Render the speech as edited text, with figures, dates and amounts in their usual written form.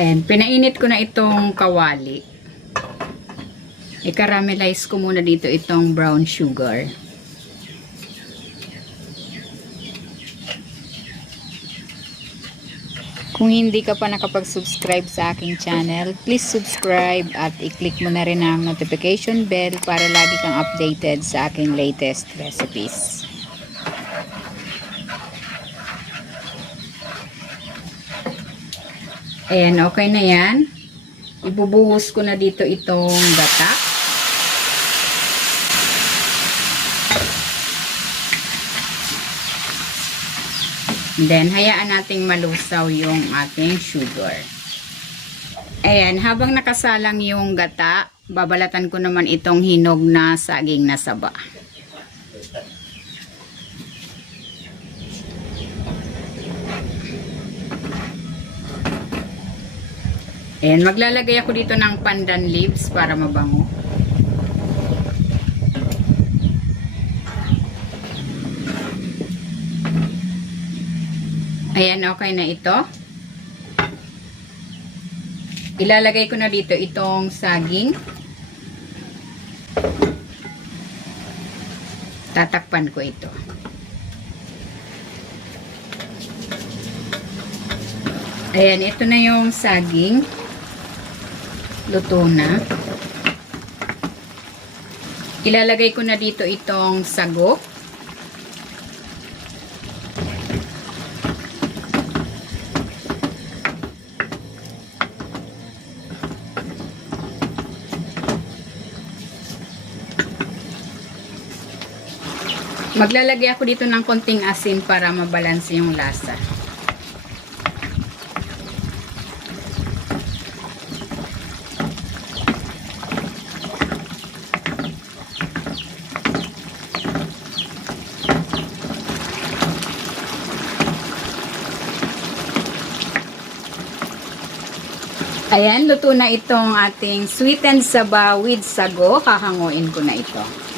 And pinainit ko na itong kawali. I-caramelize ko muna dito itong brown sugar. Kung hindi ka pa nakapag-subscribe sa aking channel, please subscribe at i-click mo na rin ang notification bell para lagi kang updated sa aking latest recipes. Ayan, okay na yan. Ibubuhos ko na dito itong gata. Then, hayaan nating malusaw yung ating sugar. Ayan, habang nakasalang yung gata, babalatan ko naman itong hinog na saging na saba. Ayan, maglalagay ako dito ng pandan leaves para mabango. Ayan, okay na ito. Ilalagay ko na dito itong saging. Tatakpan ko ito. Ayan, ito na yung saging. Luto na. Ilalagay ko na dito itong sago. Maglalagay ako dito ng konting asin para mabalanse yung lasa. Ayan, luto na itong ating sweetened saba with sago. Hahanguin ko na ito.